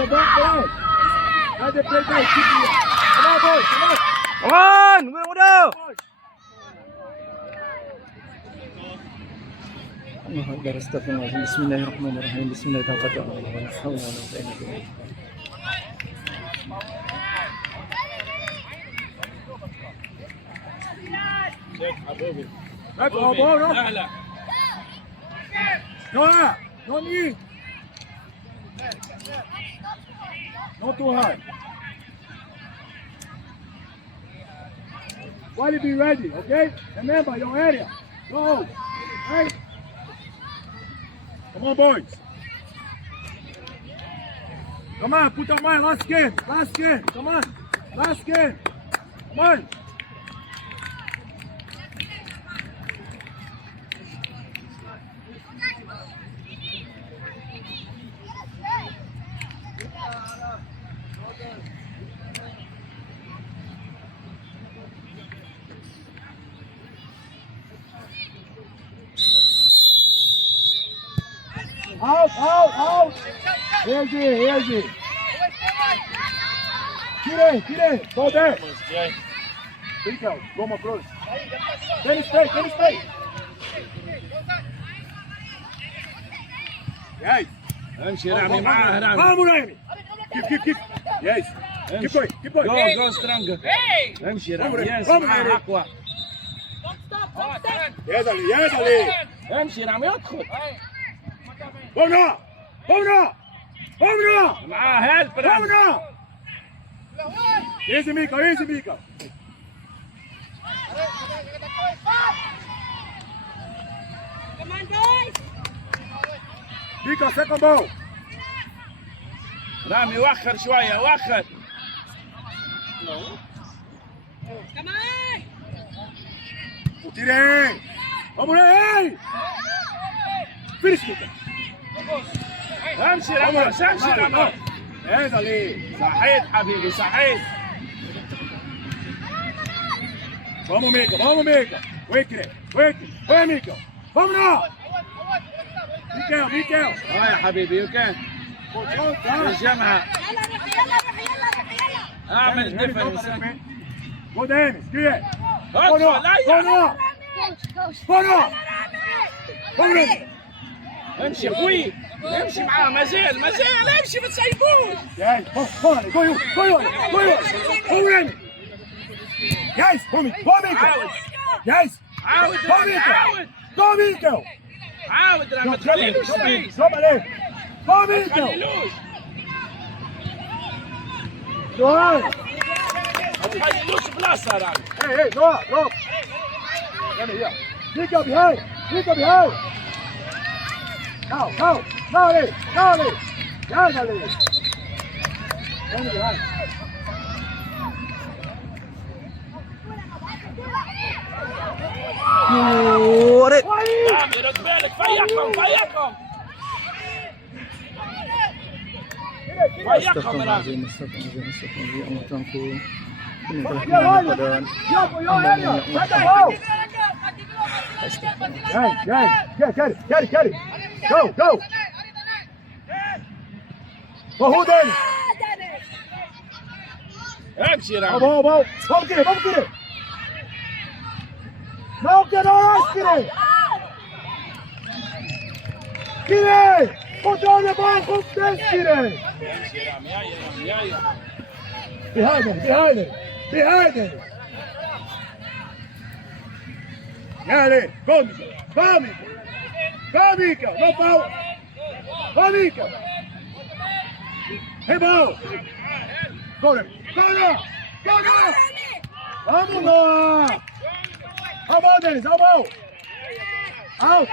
Come on, boys. Come on. Come on! Mudah-mudah! الله أكبر استغفر الله بسم الله الرحمن الرحيم بسم الله توكلت على الله ولا حول ولا قوة إلا بالله Back on ball, no? No need. Not too high. Why be ready, okay? Remember your area. Go. Right? Come on, boys. Come on, put your mind. Last game. Last game. Come on. Last game. Come on. Out! Easy. Tire. Go there. Fica, Goma Cruz. Tennis straight. Yes. امشي رامي معاه رامي. Vamos, Rami. Keep. Yes. Keep going. Go stronger. امشي رامي. يس معاه أقوى. Yes, Ali. امشي رامي ادخل. Vamos! معاه هيلب رامي. Vamos! Easy, Mika. Come on, boys! Mika, second ball. رامي وخر شوية وخر. Come on! Tire. Vamos, Rami. Finish, Mika. امشي رامي. Yes, Ali. صحيت حبيبي صحيت. Vamos, Mika. Wait, Mika. Vamos now. Mikael. يا حبيبي يو كان. الجمعة. يلا اعمل ديفنس. Go Dennis. Get. Go now. امشي اخوي. امشي معاه ما زال امشي ما تسيبوش. Yes. Go you. Go Rami. Yes. Go Mika. Yes. عاود Go Mika. عاود راه ما تخليلوش سبيس. Drop it in. Go Mika. تخليلوش ما تخليلوش بلاصة راه. Hey, drop. Let me here. Mika behind. Now, Ali. Yes, Ali. Let me behind. ورد. Why? رد بالك فيقهم Go, go. Who then? امشي راه. Vamos get it. No, get it. Get it. Put down the ball, put this, get it. امشي راه يا Behind it. Allez, go Mika. No foul. Go Mika. Hey, ball. Go there. Vamos. How about Dennis? Out.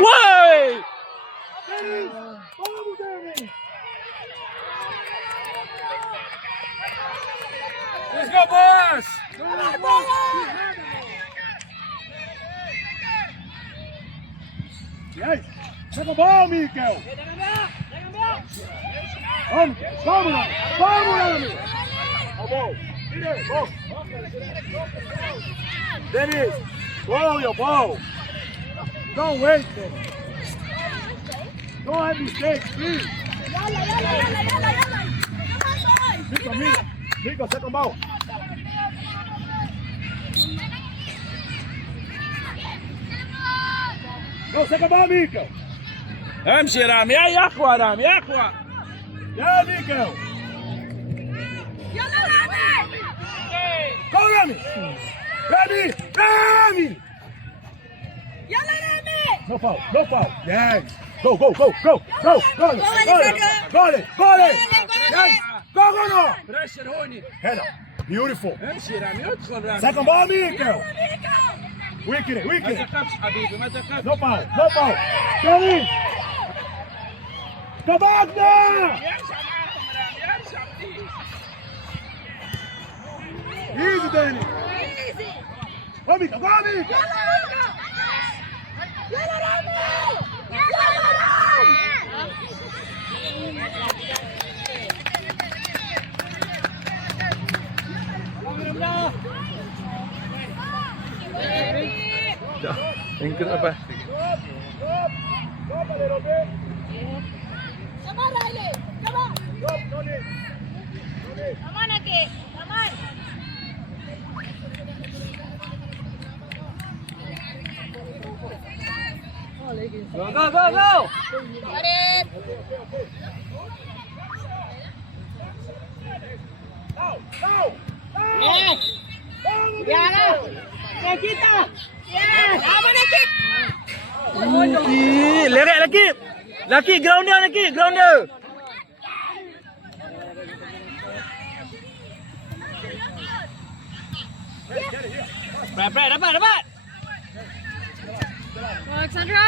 واي. Dennis. Vamos, Dennis. Let's go boys. Yes. Take a ball, Mikael. Vamos, Rami. Ball. Dennis, roll your ball. Don't wait, Dennis. Don't have mistakes. Yalla, yalla, yalla, yalla, yalla. Come on, boys. Nico, second ball. No, second ball, Nico. امشي يا رامي يا اخوة رامي يا اخوة. Yeah, Nico. Yalla, Rami. Go, Rami. Rami. Rami. Yalla, Rami. No foul. No foul. Yes. Go, go, go, go, go, go, go, go, go, yes. Go, go, no. بريشر هوني. Header. Beautiful. امشي رامي ادخل رامي. Second ball, Nico. Wicked it, ما wicked it. تخافش حبيبي ما تخافش. No foul. No foul. Danny. Come back now. يرجع معاهم رامي يرجع بدي. Easy, Danny. Easy. Go, Nico. Go, Nico. Yalla, Nico. Yalla, Rami. Yalla, Rami. Yang apa? Drop a little bit. Come on, Riley. Come on. Drop, Tony. Come on, Aki. Come on. Go, go, go, go! Got it. Now, now. Yes. Yalla. Kita. Yes. Aman, Aki. Lerek lagi! Laki, grounder lagi, grounder! Dapat! Alexandra.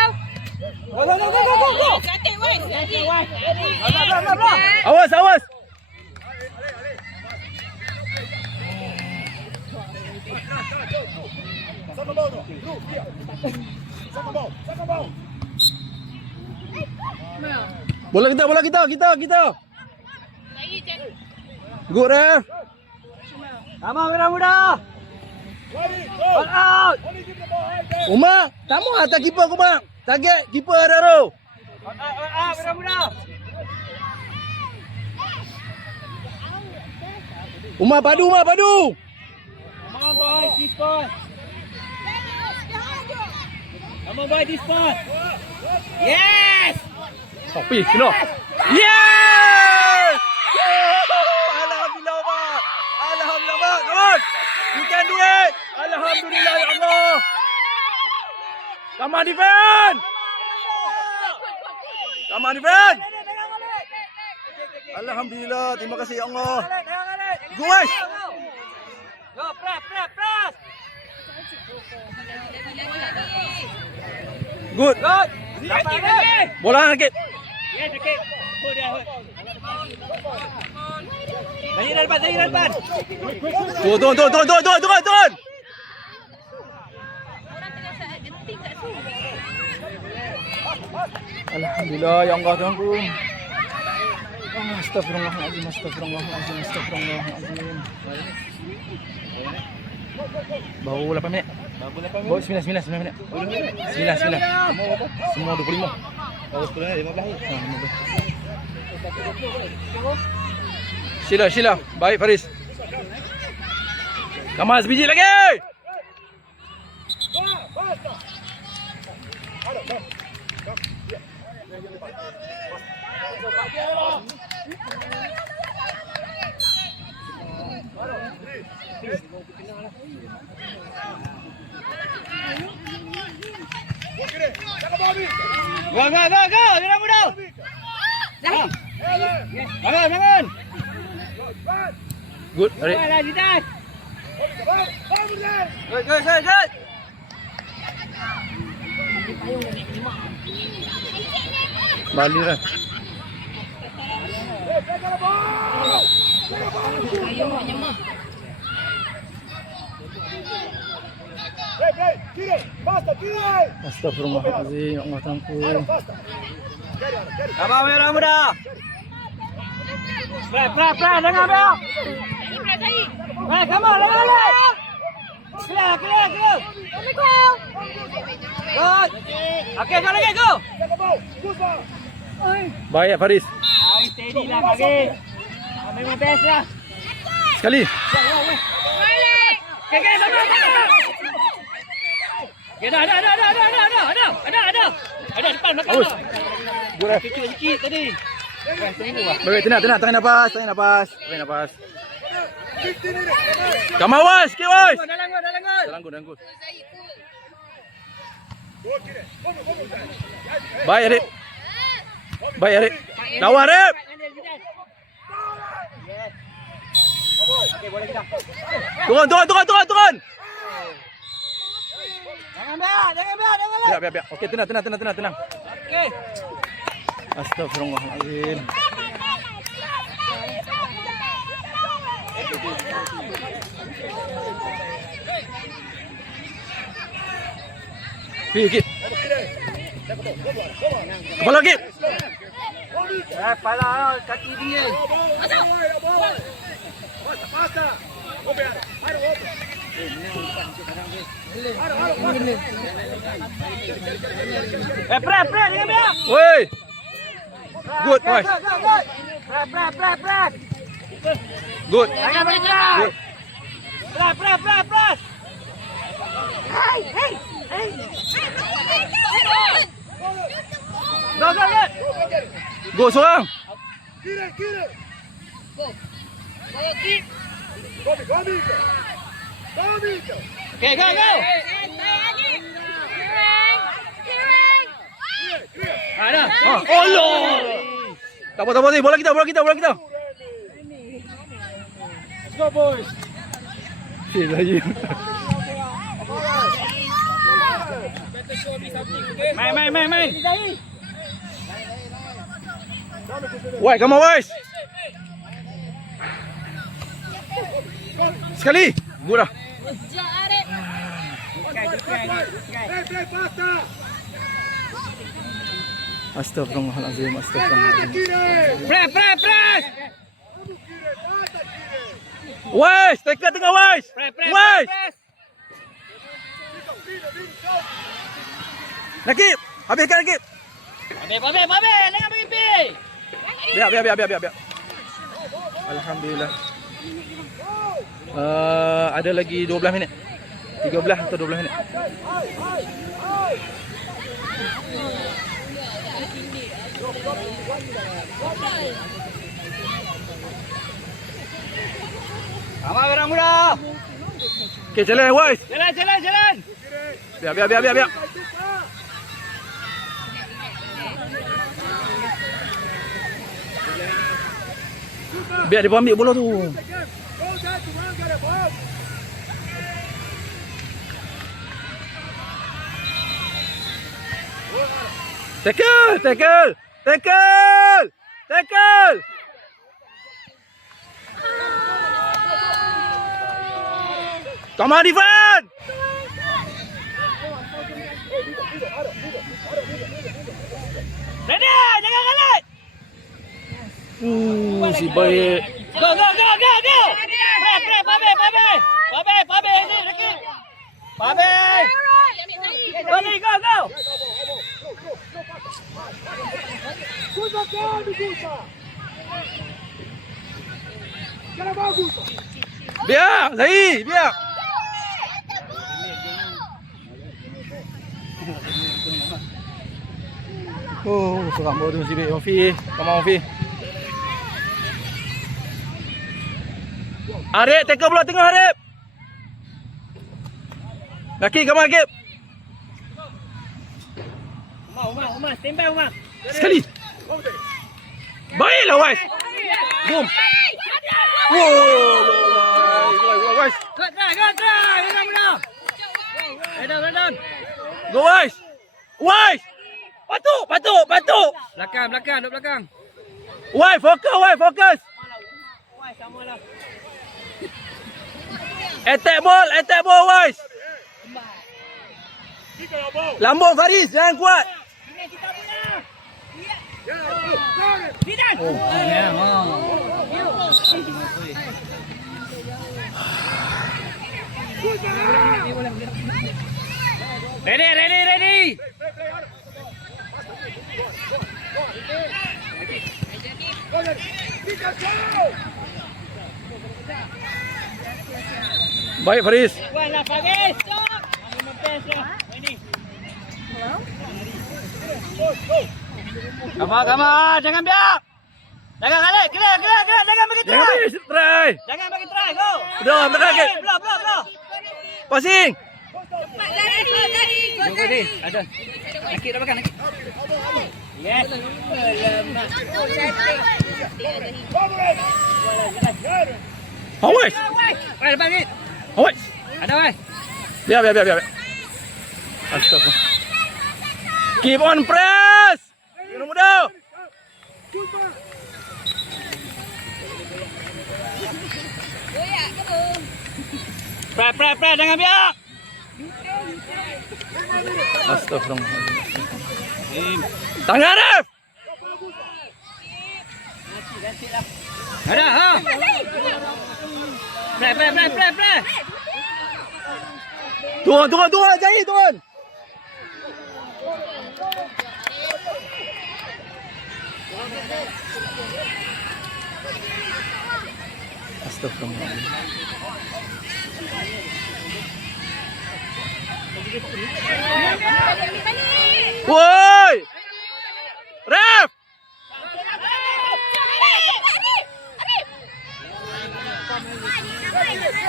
Go, go, go, go, go, go! Cantik, woi. Cantik. Awas, awas! Second ball, no. Through, here. Second ball, second ball. Bola kita! Lagi, Jack. Good, ref! Sama, merah muda! Ready, go. Ball out! Only give the ball high there. Uma, tamu atas keeper kau bang. Target keeper Raro. Merah muda. Uma padu. Behind you. Tapi kena. Yes! Alhamdulillah, Mak. Alhamdulillah, Mak. Come on. We can do it. Alhamdulillah, ya Allah. Come on, defend. Come on, defend. Alhamdulillah. Terima kasih, ya Allah. Go, guys. Go, press. Good. Bola lagi. Lagi depan. Turun. Alhamdulillah, ya Allah Tuhanku. Astagfirullahaladzim. Baru 8 minit. Baru 9 minit. 9. Semua 25. Baru 10 minit, 15. Sila. Baik Faris. Kamas biji lagi. Go. Jangan muda. Bangun. Good. Good. Bali dah. Hey, kiri, faster, kiri. Astagfirullahaladzim, Allah Tuhanku. Abang merah muda. Press, jangan ambil. Come on, Clear. Good. Okay, go lagi, go. Second ball, good ball. Baik Faris. Steady lah kaki. Memang best lah. Sekali. Okay, sama. Okay, dah. Ada depan belakang. Aus. Gurau. Sikit tadi. Baik, tenang. Tarik nafas. Come on, Wais. Sikit, Wais. Dalam gol. Baik, Arif. Lawan, Arif. Turun. Jangan Biar. Okey, tenang. Okey. Astagfirullahalazim. Pergi. Kepala lagi. Kepala kaki dia. Prat dengan dia. Woi. Good, Wais. Prat. Good. Jangan bergerak. Prat. Hey. Go. Go seorang. Kira. Go. Okay, go. Ada. Allah. Tak apa ni. Bola kita. Let's go, boys. Lagi. Main. Wait, come on, Wais. Sekali. Murah. Play faster. Astagfirullahalazim. Prat. Wais, tekan tengah Wais. Wais. Nakib. Habiskan Nakib. Babe, jangan bermimpi. Biar. Alhamdulillah. Ada lagi 12 minit. 13 atau 12 minit. Sama orang muda. Okey, jalan Wais. Jalan. Biar. Biar dia ambil bola tu. Go down to run, get a ball. Tackle. Come on, Ivan. Ready, jangan kalah. Si baik. Go. Babe, ini lagi. Babe. Balik, go. Gusa, calma, Gusa. Get a ball, Gusa. Biar, Zahir, biar. Oh, seorang baru tu si baik. Mafi. Come on, Mafi. Arif, tackle bola tengah, Arif. Laki, come on, Arif. Umar, stand by Umar. Sekali. Baiklah, Wais. Boom. Wais. Go, try. Umar. Head Go, Wais. Patuk. Belakang. Wais, fokus. Samalah. Attack ball, Wais. Lambung Faris, jangan kuat. Bidan. Ready. Baik Faris. Buat lah Faris. Kami membes lah. Ini. Come on. Jangan biar. Jangan kali. Clear. Jangan bagi Jangan try. bagi try. Jangan bagi try. Go. Udah, belakang sikit. Blow. Passing. Lari. Ada. Nakik dah belakang. Yes. Awas. Wei, depan ni. Awas. Ada wei. Biar. Astagfirullah. Keep on press. Yang muda. Pray, jangan biar. Astagfirullah. Tangan Arif. Ada, ha. Pray. Turun, Jai, turun. Astagfirullah. Woi! Ref!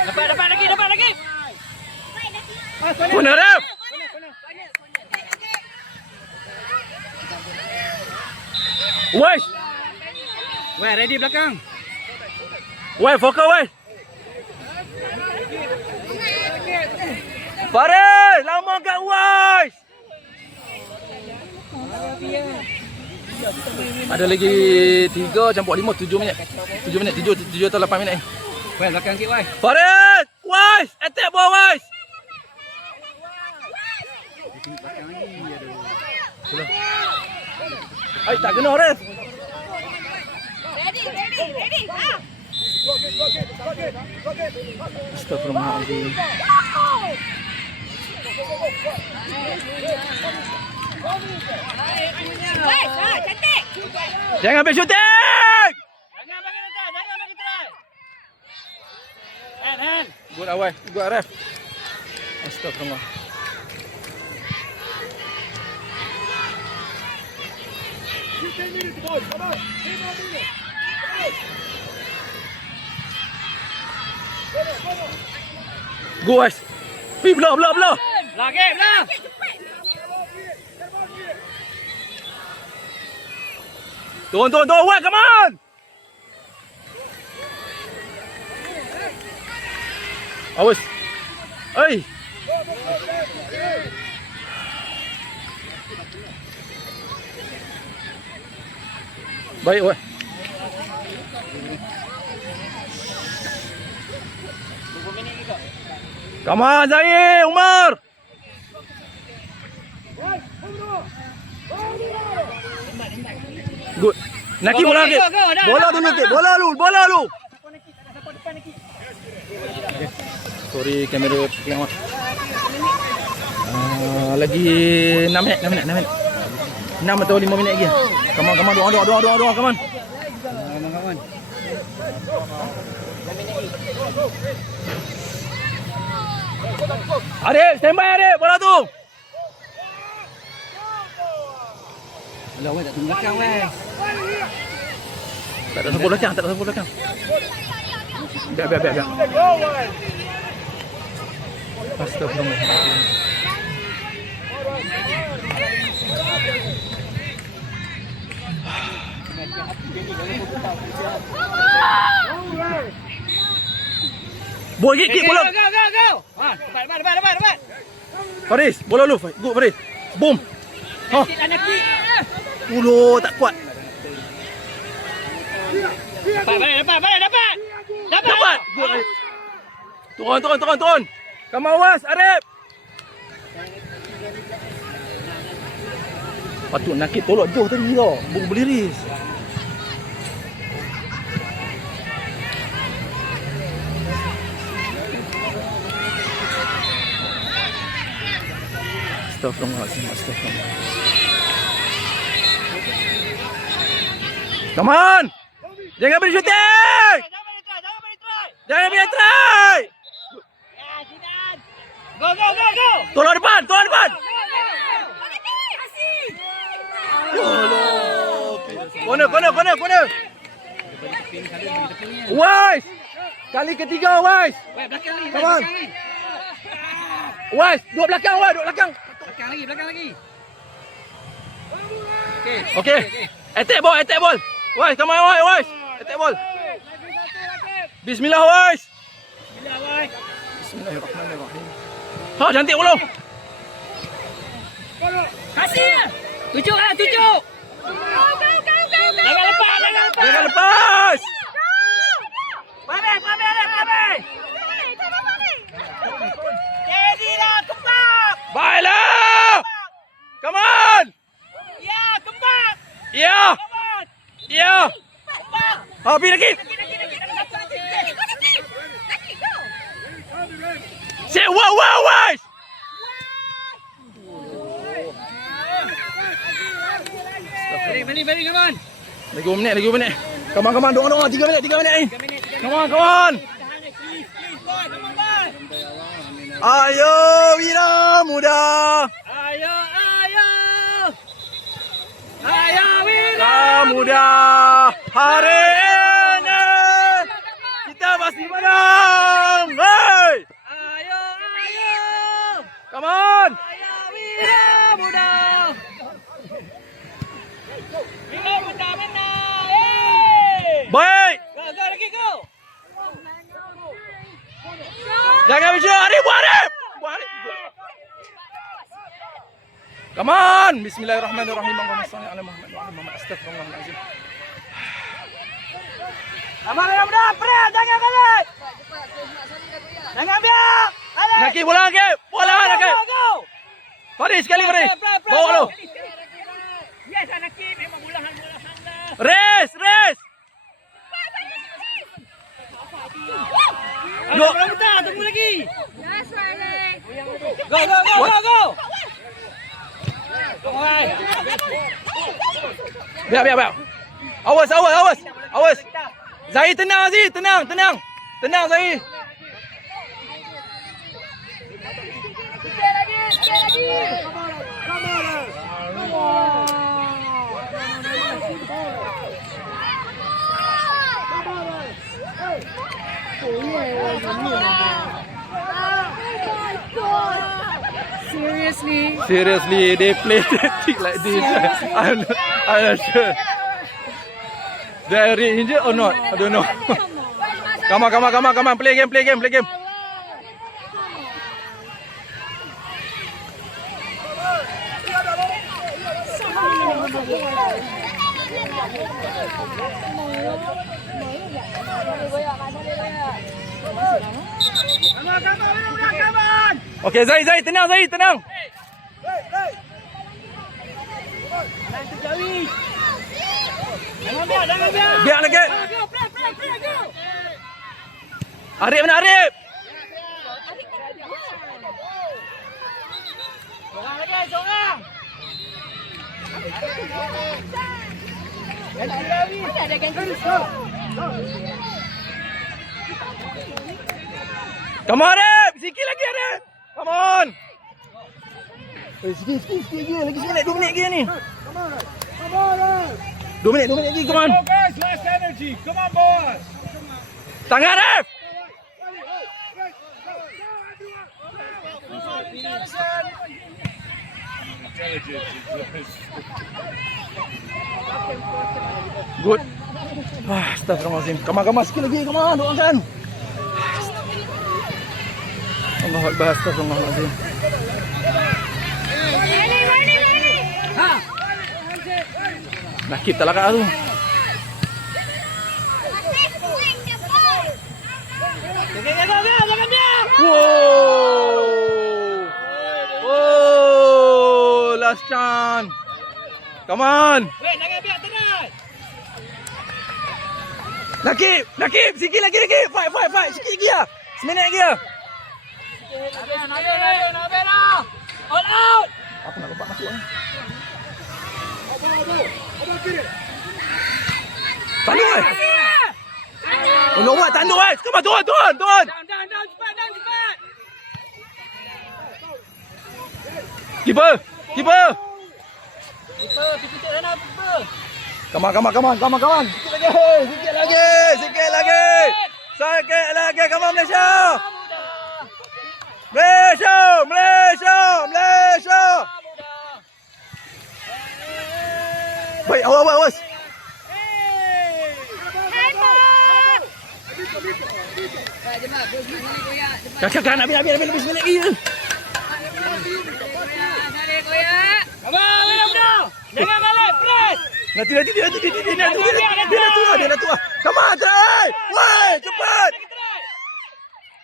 Dapat lagi. Mana Ref? Woi! Wei, ready belakang. Woi, fokus woi. Faris, lama kat woi. Ada lagi 3 campur 5 7 minit. 7 minit, 7 atau 8 minit. Wei, belakang sikit wei. Faris, woi, attack bawah woi. Ai, tak kena Ref. Ready. Ha. Astagfirullahaladzim. Baik, cantik. Jangan ambil shooting. Jangan bagi try. Hand. Good awal, good Ref. Astagfirullah. Go guys. Belah. Lagi. Turun, wait, come on. Awas. Hey. Baik, weh. Come on, Zahir, Umar. Good. Naki bola lagi. Bola dulu. Sorry, kamera lama. Lagi 6 minit. 6 atau 5 minit lagi. Come on, doa, come on. Arif, standby Arif, bola tu. Alah, wei, tak tunggu belakang wei. Tak ada sampul belakang. Biar. Astagfirullah. Bola gigit bola. Go. Ha, depan. Faris, bola lu. Good Faris. Boom. Ha. Nakik. Ulu tak kuat. Dapat. Good Arif. Turun. Kamu awas Arif. Patut nakik tolak jauh tadi tau. Bung beliris. Astagfirullah. Come on. Jangan beri shooting. Jangan beri try, jangan beri try. Jangan beri try. Ya, Zidane. Go, go, go, go. Tolong depan, tolong depan. Corner. Wise. Kali ketiga, Wise. Come on. Wise, duduk belakang, Wise, duduk belakang. Belakang lagi. Okay. Attack ball. Wise, come on, Wise. Attack ball. Bismillah, Wise. Bismillahirrahmanirrahim. Ha, cantik bola. Kasih. Tujuk. Jangan lepas. Pamer. Jadilah kembang. Baiklah. Come on. Ya, kembang. Ya. Ha, pergi lagi. Say wow, Wise. Beri, come on. Lagi 2 minit. Come on, doang. 3 minit ni. Come on. Ayo, Wira Muda. Ayo, Wira Muda. Hari ini kita pasti menang. Hey! Ayo. Come on. Ayo, Wira Muda. Wira Muda menang. Baik. Go lagi, go. Jangan bicara. Arif. Come on. Bismillahirrahmanirrahim. Allahumma shalli ala Muhammad wa ala Muhammad. Astagfirullahalazim. Abang mudah, pres, jangan kalah. Jangan biar. Nakib bola Nakib. Go. Faris sekali Faris. Bawa lu. Yes, Nakib memang bulahan dah. Race. Go. Tunggu lagi. Yes, Riley. Go. Biar. Awas. Zahir tenang Aziz, tenang Zahir. Sikit lagi. Seriously, they play tactic like this. I'm not sure. They are injured or not? I don't know. Come on. Play game. Okay, Zahir, tenang. Jangan biar. Biar lagi. Go, go. Arif mana Arif? Seorang. Ada ganti. Come on Arif, sikit lagi Arif. Come on. Sikit lagi. Lagi 2 minit lagi ni. Come on. 2 minit lagi, come on. Go guys, last energy. Come on boys. Tangan Arif. Good. Astagfirullahalazim. Come on, sikit lagi. Come on, doakan. Allahu Akbar. Astagfirullahalazim. Nakib tak larat tu. Jangan biar. Wow, last chance. Come on. Wait, jangan biar tenang. Nakib, sikit lagi. Fight. Sikit lagi lah. Seminit lagi lah. All out. Apa nak lepas masuk ni? Tandung kan? Lompat, tanduk guys. Come on, turun. Down, cepat. Keeper. Keeper, pergi ke sana, keeper. Come on. Sikit lagi. Come on, Malaysia. Baik, awas. Kakak, nak ambil bismillah lagi. Come on, muda. Jangan kalah, press. Nanti dia nak tua. Come on, try. Woi, cepat.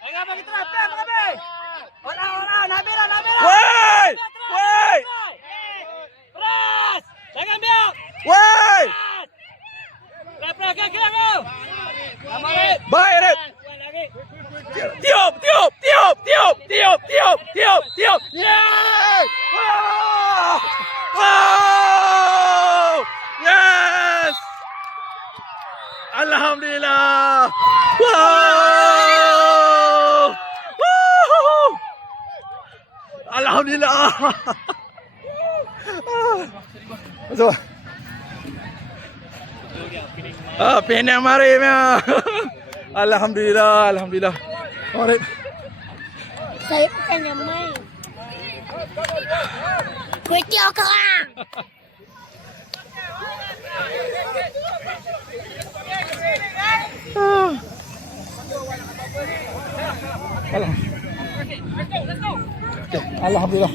Jangan bagi try, press Abang. Orang, Nabila. Woi. Press. Jangan biar. Woi. Press, kira kau. Sama Red. Baik, Red. Lagi. Tiup. Yeay! Wow! Yes! Alhamdulillah. Wow! Woo! Alhamdulillah. Masuk. Penang mari mea. Alhamdulillah. Alright. Saya bukan nak main. Kuih tiaw kerang. Alhamdulillah.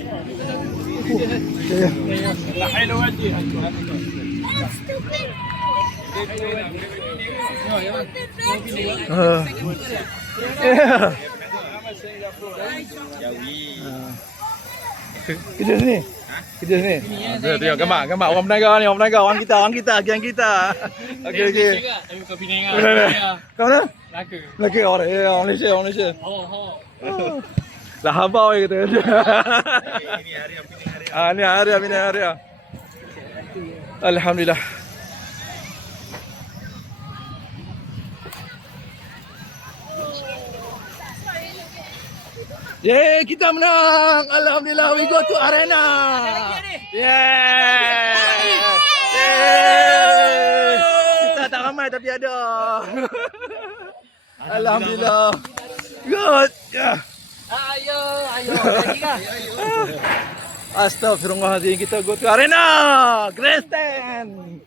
Kerja sini. Dia gambar orang peniaga ni, orang kita, geng kita. Okey. Kau Penang. Kau mana? Laka. Lagi orang Malaysia. Oh. Lah habau kata. Ini hari Penang. Alhamdulillah. Yeay, kita menang. Alhamdulillah, we go to arena. Yeay. Kita tak ramai tapi ada. Alhamdulillah. Good. Ayo. Lagi kah? Astagfirullahaladzim, kita go to arena. Grandstand.